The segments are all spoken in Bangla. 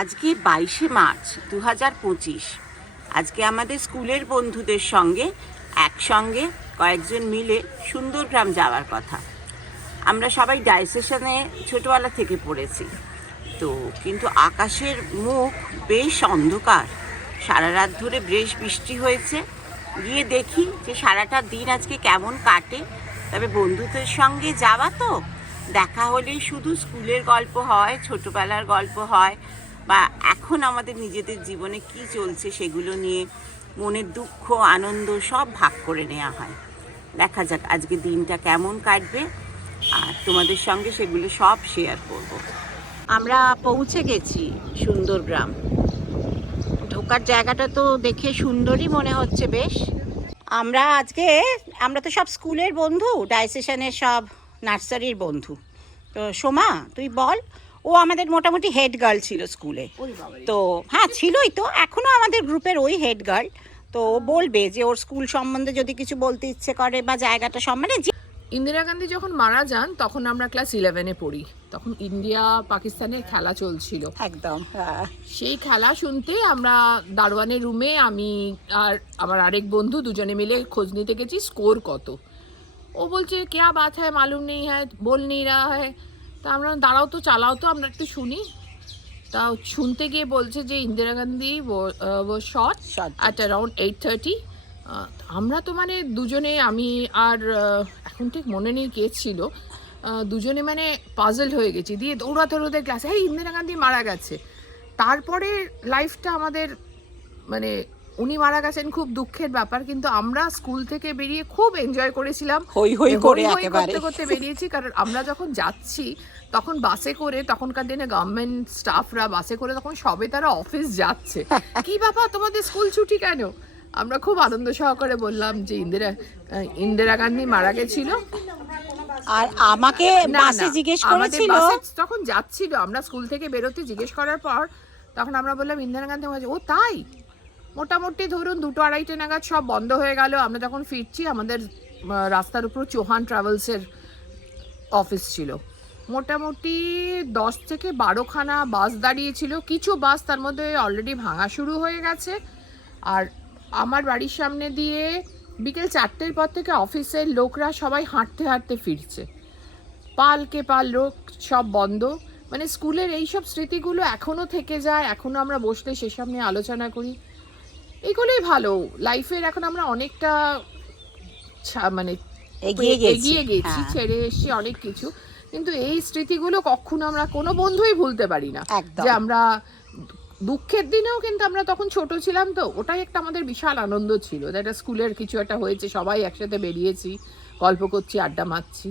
আজকে 22শে মার্চ 2025। আজকে আমাদের স্কুলের বন্ধুদের সঙ্গে একসঙ্গে কয়েকজন মিলে সুন্দরগ্রাম যাওয়ার কথা। আমরা সবাই ডাইসেশনে ছোটোবেলা থেকে পড়েছি তো, কিন্তু আকাশের মুখ বেশ অন্ধকার। সারা রাত ধরে বেশ বৃষ্টি হয়েছে। গিয়ে দেখি যে সারাটা দিন আজকে কেমন কাটে। তবে বন্ধুদের সঙ্গে যাওয়া তো, দেখা হলেই শুধু স্কুলের গল্প হয়, ছোটোবেলার গল্প হয়, বা এখন আমাদের নিজেদের জীবনে কি চলছে সেগুলো নিয়ে মনের দুঃখ আনন্দ সব ভাগ করে নেওয়া হয়। দেখা যাক আজকে দিনটা কেমন কাটবে, আর তোমাদের সঙ্গে সেগুলো সব শেয়ার করব। আমরা পৌঁছে গেছি সুন্দরগ্রাম। ঢোকার জায়গাটা তো দেখে সুন্দরই মনে হচ্ছে বেশ। আমরা তো সব স্কুলের বন্ধু, ডাইসেশনের সব নার্সারির বন্ধু। তো সোমা তুই বল, ও আমাদের মোটামুটি হেড গার্ল ছিল স্কুলে। তো হ্যাঁ, ছিলই তো, এখনও আমাদের গ্রুপের ওই হেড গার্ল। তো ও বলবে যে ওর স্কুল সম্বন্ধে যদি কিছু বলতে ইচ্ছে করে বা জায়গাটা সম্বন্ধে। ইন্দিরা গান্ধী যখন মারা যান তখন আমরা ক্লাস 11-এ পড়ি। তখন ইন্ডিয়া পাকিস্তানের খেলা চলছিল একদম, হ্যাঁ। সেই খেলা শুনতে আমরা দারোয়ানের রুমে আমি আর আমার আরেক বন্ধু দুজনে মিলে খোঁজ নিতে গেছি স্কোর কত। ও বলছে ক্যা বাত হ্যায়, মালুম নেই হ্যায়, বল নেই রা হ্যায়। তা আমরা দাঁড়াও তো, চালাও তো, আমরা একটু শুনি। তা শুনতে গিয়ে বলছে যে ইন্দিরা গান্ধী ও শট অ্যাট অ্যারাউন্ড 8:30। আমরা তো মানে দুজনে, আমি আর এখন ঠিক মনে নেই কে ছিল, দুজনে মানে পাজলড হয়ে গেছি। দিয়ে দৌড়াতে ক্লাসে, হ্যাঁ ইন্দিরা গান্ধী মারা গেছে। তারপরে লাইফটা আমাদের মানে উনি মারা গেছেন, খুব দুঃখের ব্যাপার, কিন্তু আমরা স্কুল থেকে বেরিয়ে খুব এনজয় করেছিলাম, হই হই করতে করতে বেরিয়েছি। কারণ আমরা যখন যাচ্ছি তখন বাসে করে, তখনকার দিনে গভর্নমেন্ট স্টাফরা বাসে করে তখন সবে তারা অফিস যাচ্ছে। কি ব্যাপার তোমাদের স্কুল ছুটি কেন? আমরা খুব আনন্দ সহকারে বললাম যে ইন্দিরা গান্ধী মারা গেছিল। আর আমাকে বাসে জিজ্ঞেস করেছিল, তখন যাচ্ছিল আমরা স্কুল থেকে বেরোতে, জিজ্ঞেস করার পর তখন আমরা বললাম ইন্দিরা গান্ধী মারা গেছে। ও তাই? মোটামুটি ধরুন 2-2:30 নাগাদ সব বন্ধ হয়ে গেল। আমরা যখন ফিরছি আমাদের রাস্তার উপর চৌহান ট্রাভেলসের অফিস ছিল। মোটামুটি 10 থেকে 12খানা বাস দাঁড়িয়েছিল। কিছু বাস তার মধ্যে অলরেডি ভাঙা শুরু হয়ে গেছে। আর আমার বাড়ির সামনে দিয়ে বিকেল 4টের পর থেকে অফিসের লোকরা সবাই হাঁটতে হাঁটতে ফিরছে। পালকে পাল লোক, সব বন্ধ। মানে স্কুলের এইসব স্মৃতিগুলো এখনও থেকে যায়, এখনও আমরা বসলে সেসব নিয়ে আলোচনা করি। এগুলোই ভালো লাইফের। এখন আমরা অনেকটা মানে এগিয়ে গেছি, ছেড়ে এসেছি অনেক কিছু, কিন্তু এই স্মৃতিগুলো কখনো আমরা কোনো বন্ধুই ভুলতে পারি না। যে আমরা দুঃখের দিনেও, কিন্তু আমরা তখন ছোট ছিলাম তো, ওটাই একটা আমাদের বিশাল আনন্দ ছিল। একটা স্কুলের কিছু একটা হয়েছে, সবাই একসাথে বেরিয়েছি, গল্প করছি, আড্ডা মারছি।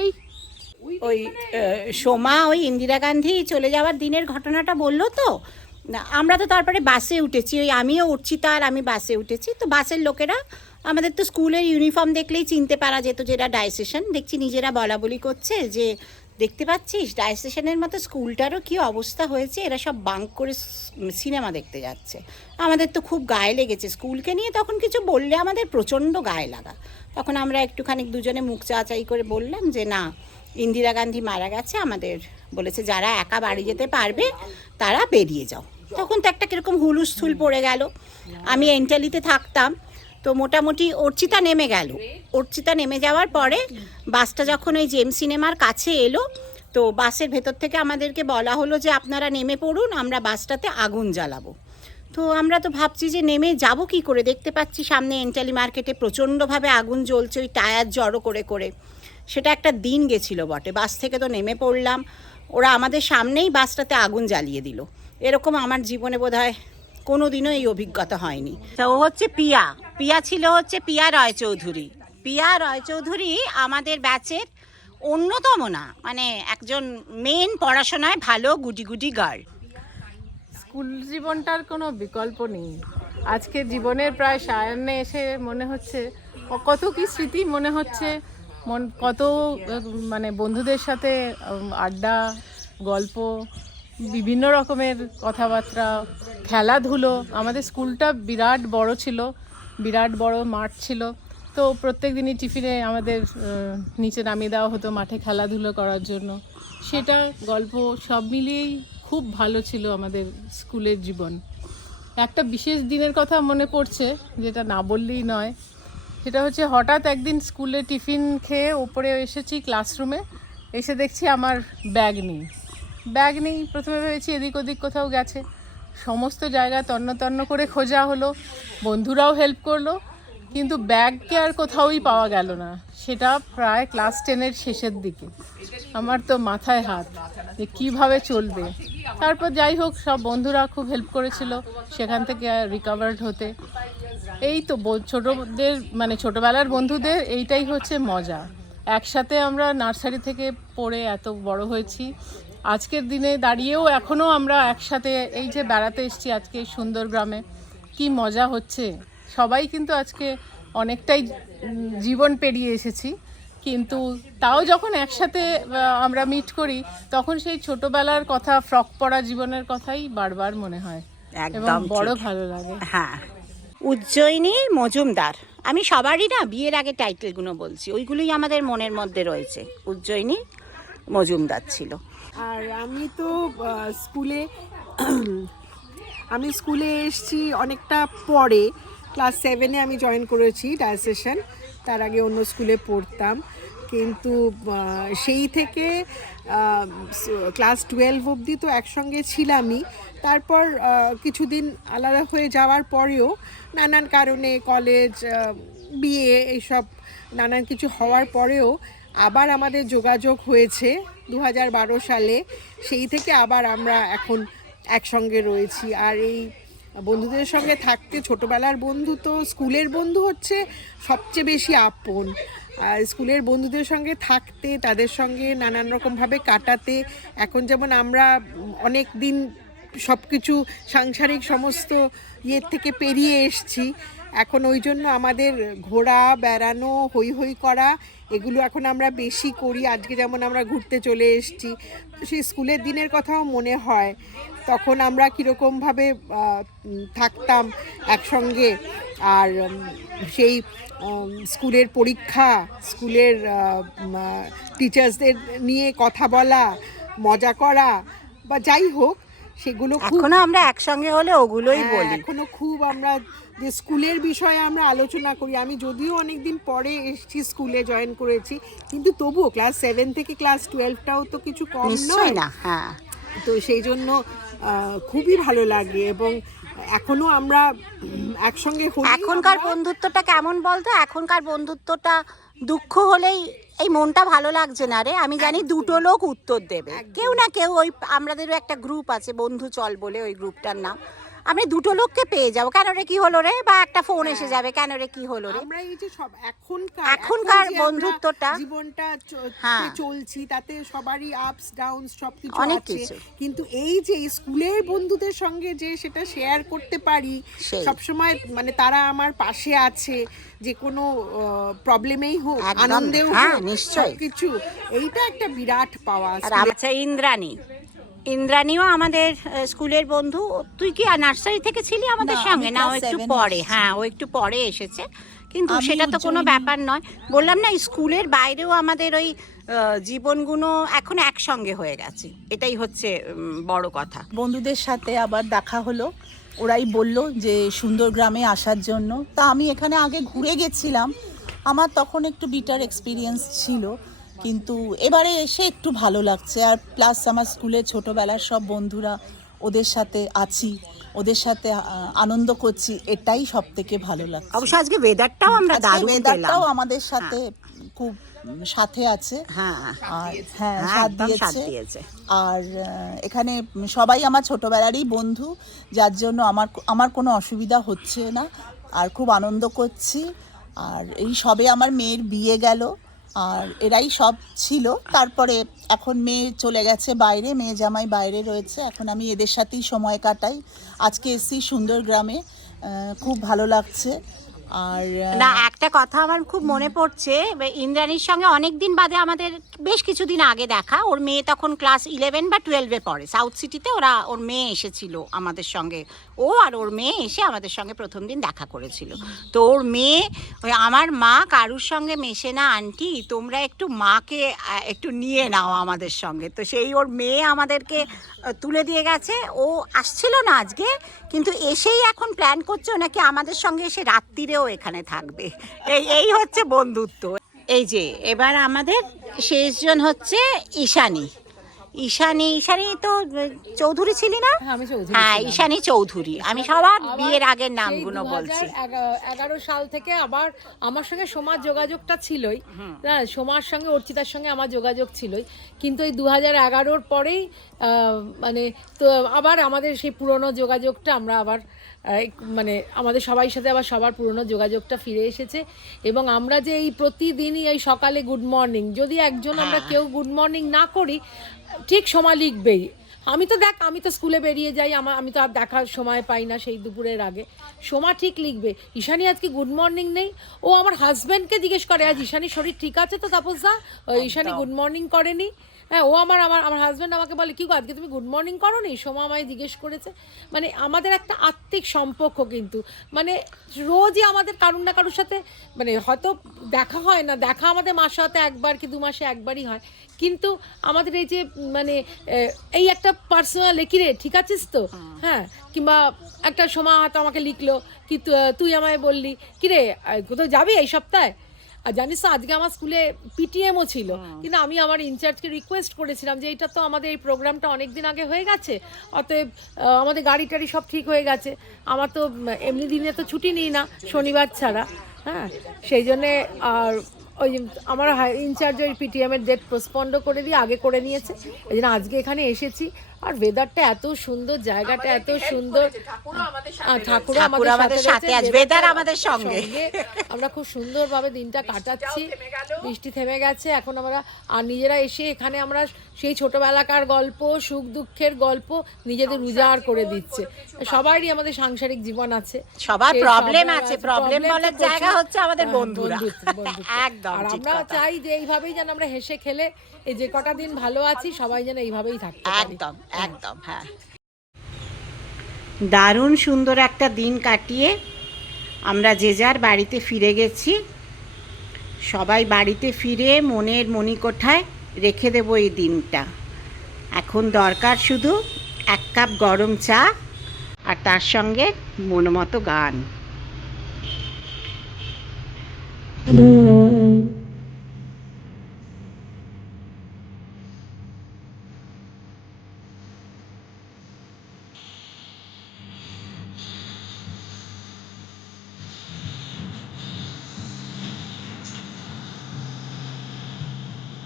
এই ওই সোমা ওই ইন্দিরা গান্ধী চলে যাওয়ার দিনের ঘটনাটা বললো তো। আমরা তো তারপরে বাসে উঠেছি, ওই আমিও উঠছি, আর আমি বাসে উঠেছি। তো বাসের লোকেরা, আমাদের তো স্কুলের ইউনিফর্ম দেখলেই চিনতে পারা যেত যেটা ডাইসেশন। দেখছি নিজেরা বলা বলি করছে যে দেখতে পাচ্ছিস ডাইসেশনের মতো স্কুলটারও কি অবস্থা হয়েছে, এরা সব বাঙ্ক করে সিনেমা দেখতে যাচ্ছে। আমাদের তো খুব গায়ে লেগেছে স্কুলকে নিয়ে। তখন কিছু বললে আমাদের প্রচণ্ড গায়ে লাগা। তখন আমরা একটুখানি দুজনে মুখ চাচাই করে বললাম যে না, ইন্দিরা গান্ধী মারা গেছে, আমাদের বলেছে যারা একা বাড়ি যেতে পারবে তারা বেরিয়ে যাও। তখন তো একটা কীরকম হুলুস্থুল পড়ে গেল। আমি এন্টালিতে থাকতাম, তো মোটামুটি অর্চিতা নেমে গেল। অর্চিতা নেমে যাওয়ার পরে বাসটা যখন ওই জেম সিনেমার কাছে এলো, তো বাসের ভেতর থেকে আমাদেরকে বলা হলো যে আপনারা নেমে পড়ুন, আমরা বাসটাতে আগুন জ্বালাবো। তো আমরা তো ভাবছি যে নেমে যাব কি করে, দেখতে পাচ্ছি সামনে এন্টালি মার্কেটে প্রচণ্ডভাবে আগুন জ্বলছে, ওই টায়ার জড়ো করে করে। সেটা একটা দিন গেছিলো বটে। বাস থেকে তো নেমে পড়লাম, ওরা আমাদের সামনেই বাসটাতে আগুন জ্বালিয়ে দিল। এরকম আমার জীবনে বোধহয় কোনো দিনও এই অভিজ্ঞতা হয়নি। তো ও হচ্ছে পিয়া ছিল হচ্ছে পিয়া রায়চৌধুরী। পিয়া রায়চৌধুরী আমাদের ব্যাচের অন্যতম না, মানে একজন মেন পড়াশোনায় ভালো গুডি গার্ল। স্কুল জীবনটার কোনো বিকল্প নেই। আজকে জীবনের প্রায় সায়ান্নে এসে মনে হচ্ছে কত কি স্মৃতি মনে হচ্ছে, কত মানে বন্ধুদের সাথে আড্ডা, গল্প, বিভিন্ন রকমের কথাবার্তা, খেলাধুলো। আমাদের স্কুলটা বিরাট বড় ছিল, বিরাট বড় মাঠ ছিল। তো প্রত্যেক দিনই টিফিনে আমাদের নিচে নামিয়ে দেওয়া হতো মাঠে খেলাধুলো করার জন্য। সেটা গল্প সব মিলিয়েই খুব খুব ভালো ছিল আমাদের স্কুলের জীবন। একটা বিশেষ দিনের কথা মনে পড়ছে, যেটা না বললেই নয়। সেটা হচ্ছে হঠাৎ একদিন স্কুলে টিফিন খেয়ে ওপরে এসেছি ক্লাসরুমে, এসে দেখছি আমার ব্যাগ নেই। প্রথমে ভেবেছি এদিক ওদিক কোথাও গেছে। সমস্ত জায়গায় তন্ন তন্ন করে খোঁজা হলো, বন্ধুরাও হেল্প করলো, কিন্তু ব্যাগকে আর কোথাওই পাওয়া গেল না। সেটা প্রায় ক্লাস 10-এর শেষের দিকে। আমার তো মাথায় হাত যে কীভাবে চলবে। তারপর যাই হোক, সব বন্ধুরা খুব হেল্প করেছিল সেখান থেকে রিকভার্ড হতে। এই তো ছোটদের মানে ছোটোবেলার বন্ধুদের এইটাই হচ্ছে মজা। একসাথে আমরা নার্সারি থেকে পড়ে এত বড় হয়েছি, আজকের দিনে দাঁড়িয়েও এখনও আমরা একসাথে এই যে বেড়াতে এসেছি আজকে এই সুন্দর গ্রামে, কি মজা হচ্ছে। সবাই কিন্তু আজকে অনেকটাই জীবন পেরিয়ে এসেছি, কিন্তু তাও যখন একসাথে আমরা মিট করি তখন সেই ছোটবেলার কথা, ফ্রক পরা জীবনের কথাই বারবার মনে হয় এবং একদম বড় ঠিক। ভালো লাগে। হ্যাঁ, উজ্জয়িনী মজুমদার, আমি সবারই না বিয়ের আগে টাইটেলগুলো বলছি, ওইগুলোই আমাদের মনের মধ্যে রয়েছে। উজ্জয়িনী মজুমদার ছিল। আর আমি তো স্কুলে এসেছি অনেকটা পরে, ক্লাস 7-এ আমি জয়েন করেছি ডায়াসেশন। তার আগে অন্য স্কুলে পড়তাম, কিন্তু সেই থেকে ক্লাস 12 অবধি তো একসঙ্গে ছিলামই। তারপর কিছুদিন আলাদা হয়ে যাওয়ার পরেও নানান কারণে কলেজ, বিয়ে, এইসব নানান কিছু হওয়ার পরেও আবার আমাদের যোগাযোগ হয়েছে 2012 সালে। সেই থেকে আবার আমরা এখন একসঙ্গে রয়েছি। আর এই বন্ধুদের সঙ্গে থাকতে, ছোটোবেলার বন্ধু তো স্কুলের বন্ধু হচ্ছে সবচেয়ে বেশি আপন। আর স্কুলের বন্ধুদের সঙ্গে থাকতে, তাদের সঙ্গে নানান রকমভাবে কাটাতে, এখন যেমন আমরা অনেক দিন সব কিছু সাংসারিক সমস্ত ইয়ের থেকে পেরিয়ে এসছি, এখন ওই জন্য আমাদের ঘোরা, বেড়ানো, হই হই করা, এগুলো এখন আমরা বেশি করি। আজকে যেমন আমরা ঘুরতে চলে এসেছি, সেই স্কুলের দিনের কথাও মনে হয়, তখন আমরা কীরকমভাবে থাকতাম একসঙ্গে। আর সেই স্কুলের পরীক্ষা, স্কুলের টিচার্সদের নিয়ে কথা বলা, মজা করা, বা যাই হোক, সেগুলো এখনো আমরা একসঙ্গে হলে ওগুলোই বলি। এখনো খুব আমরা যে স্কুলের বিষয়ে আমরা আলোচনা করি। আমি যদিও অনেক দিন পরে এসেছি, স্কুলে জয়েন করেছি, কিন্তু তবুও ক্লাস 7 থেকে ক্লাস 12টাও তো কিছু কম নিশ্চয়ই নয় না। হ্যাঁ, তো সেই জন্য খুবই ভালো লাগে, এবং এখনো আমরা একসঙ্গে হই। এখনকার বন্ধুত্বটা কেমন বলতো? এখনকার বন্ধুত্বটা দুঃখ হলেই এই মনটা ভালো লাগছে না রে, আমি জানি দুটো লোক উত্তর দেবে, কেউ না কেউ। ওই আমাদেরও একটা গ্রুপ আছে, বন্ধু চল বলে, ওই গ্রুপটার নাম। আমরা দুটো লোককে পেয়ে যাবো, কেন রে কি হলো রে, বা একটা ফোন এসে যাবে, কেন রে কি হলো রে। আমরা এই যে সব এখনকার যে আমরা বন্ধুত্বটা, জীবনটা হ্যাঁ, চলছি, তাতে সবারই আপস ডাউনস সবকিছু অনেক আছে, কিছু। কিন্তু এই যে স্কুলের বন্ধুদের সঙ্গে যে সেটা শেয়ার করতে পারি সবসময়, মানে তারা আমার পাশে আছে, যে কোনো প্রবলেমেই হোক, আনন্দেও হোক, সবকিছু, এইটা একটা বিরাট পাওয়া। আচ্ছা, ইন্দ্রাণীও আমাদের স্কুলের বন্ধু। তুই কি নার্সারি থেকে ছিলি আমাদের সঙ্গে? না, ও একটু পরে, হ্যাঁ, ও একটু পরে এসেছে, কিন্তু সেটা তো কোনো ব্যাপার নয়। বললাম না, স্কুলের বাইরেও আমাদের ওই জীবনগুলো এখন একসঙ্গে হয়ে গেছে, এটাই হচ্ছে বড় কথা। বন্ধুদের সাথে আবার দেখা হলো, ওরাই বলল যে সুন্দর গ্রামে আসার জন্য। তা আমি এখানে আগে ঘুরে গেছিলাম, আমার তখন একটু বিটার এক্সপিরিয়েন্স ছিল, কিন্তু এবারে এসে একটু ভালো লাগছে। আর প্লাস আমার স্কুলের ছোটোবেলার সব বন্ধুরা, ওদের সাথে আছি, ওদের সাথে আনন্দ করছি, এটাই সব থেকে ভালো লাগছে। অবশ্য আজকে ওয়েদারটাও আমরা দারুণ পেলাম, ওয়েদারটাও আমাদের সাথে খুব সাথে আছে। হ্যাঁ, আর হ্যাঁ, সাথ দিয়েছে। আর এখানে সবাই আমার ছোটবেলারই বন্ধু, যার জন্য আমার কোনো অসুবিধা হচ্ছে না, আর খুব আনন্দ করছি। আর এই সবে আমার মেয়ের বিয়ে গেল, আর এরাই সব ছিল। তারপরে এখন মেয়ে চলে গেছে বাইরে, মেয়ে জামাই বাইরে রয়েছে, এখন আমি এদের সাথেই সময় কাটাই। আজকে এসেছি সুন্দর গ্রামে, খুব ভালো লাগছে। আর না, একটা কথা আমার খুব মনে পড়ছে, ইন্দ্রাণীর সঙ্গে অনেক দিন বাদে আমাদের বেশ কিছুদিন আগে দেখা। ওর মেয়ে তখন ক্লাস 11 বা 12-এ পড়ে। সাউথ সিটিতে ওর মেয়ে এসেছিল আমাদের সঙ্গে, ও আর ওর মেয়ে এসে আমাদের সঙ্গে প্রথম দিন দেখা করেছিল। তো ওর মেয়ে, ওই আমার মা কারুর সঙ্গে মেশে না আন্টি, তোমরা একটু মাকে একটু নিয়ে নাও আমাদের সঙ্গে। তো সেই ওর মেয়ে আমাদেরকে তুলে দিয়ে গেছে। ও আসছিল না আজকে, কিন্তু এসেই এখন প্ল্যান করছে ও নাকি আমাদের সঙ্গে এসে রাত্রিরেও এখানে থাকবে। এই হচ্ছে বন্ধুত্ব। এই যে এবার আমাদের শেষজন হচ্ছে ঈশানী। ঈশানী তো চৌধুরী ছিলি না? হ্যাঁ, ঈশানী চৌধুরী। আমি সবার বিয়ের আগের নামগুলো বলছি। 2011 সাল থেকে আবার আমার সঙ্গে সোমার যোগাযোগটা ছিলই, হ্যাঁ, সোমার সঙ্গে অর্চিতার সঙ্গে আমার যোগাযোগ ছিলই, কিন্তু এই 2011-র পরেই মানে তো আবার আমাদের সেই পুরনো যোগাযোগটা আমরা আবার মানে আমাদের সবাই সাথে আবার সবার পুরনো যোগাযোগটা ফিরে এসেছে। এবং আমরা যে এই প্রতিদিনই এই সকালে গুড মর্নিং, যদি একজন আমরা কেউ গুড মর্নিং না করি, ঠিক সময় লিখবেই। আমি তো স্কুলে বেরিয়ে যাই, আমি তো আর দেখার সময় পাই না সেই দুপুরের আগে। সোমা ঠিক লিখবে, ঈশানী আজকে গুড মর্নিং নেই। ও আমার হাজব্যান্ডকে জিজ্ঞেস করে, আজ ঈশানীর শরীর ঠিক আছে তো তাপসদা, ঈশানী গুড মর্নিং করেনি। হ্যাঁ, ও আমার হাজব্যান্ড আমাকে বলে, কি গো আজকে তুমি গুড মর্নিং করো নি, সোমা আমায় জিজ্ঞেস করেছে। মানে আমাদের একটা আত্মিক সম্পর্ক, কিন্তু মানে রোজই আমাদের কারুর না কারুর সাথে, মানে হয়তো দেখা হয় না, দেখা আমাদের মাসে হয়তো একবার কি 2 মাসে একবারই হয়, কিন্তু আমাদের এই যে মানে এই একটা পার্সোনাল কিরে ঠিক আছিস তো, হ্যাঁ, কিংবা একটা সময় হয়তো আমাকে লিখলো কি তুই আমায় বললি কিরে কোথাও যাবি এই সপ্তাহে। আর জানিস তো আজকে আমার স্কুলে পিটিএমও ছিল, কিন্তু আমি আমার ইনচার্জকে রিকোয়েস্ট করেছিলাম যে এটা তো আমাদের এই প্রোগ্রামটা অনেক দিন আগে হয়ে গেছে, অতএব আমাদের গাড়ি টাড়ি সব ঠিক হয়ে গেছে, আমার তো এমনি দিনে তো ছুটি নিই না শনিবার ছাড়া, হ্যাঁ, সেই জন্যে আর ওই আমার ইনচার্জ ওই পিটিএমের ডেট পোস্টপন্ড করে দিয়ে আগে করে নিয়েছে। এই জন্য আজকে এখানে এসেছি। আর ওয়েদারটা এত সুন্দর, জায়গাটা এত সুন্দর, ঠাকুর আমাদের সাথে আছে, ওয়েদার আমাদের সঙ্গে। আমরা খুব সুন্দরভাবে দিনটা কাটাচ্ছি। বৃষ্টি থেমে গেছে এখন আমরা, আর নিজেরা এসে এখানে আমরা সেই ছোটবেলাকার গল্প, সুখ দুঃখের গল্প নিজেদের উজাড় করে দিচ্ছে। সবারই আমাদের সাংসারিক জীবন আছে, সবার প্রবলেম আছে, প্রবলেম বলার জায়গা হচ্ছে আমাদের বন্ধুরা। একদম। আর আমরা চাই যে এইভাবেই যেন আমরা হেসে খেলে এই যে কটা দিন ভালো আছি সবাই যেন এইভাবেই থাকতে পারি। একদম একদম। হ্যাঁ, দারুণ সুন্দর একটা দিন কাটিয়ে আমরা যে যার বাড়িতে ফিরে গেছি। সবাই বাড়িতে ফিরে মনের মণিকোঠায় রেখে দেবো এই দিনটা। এখন দরকার শুধু 1 কাপ গরম চা আর তার সঙ্গে মনমতো গান।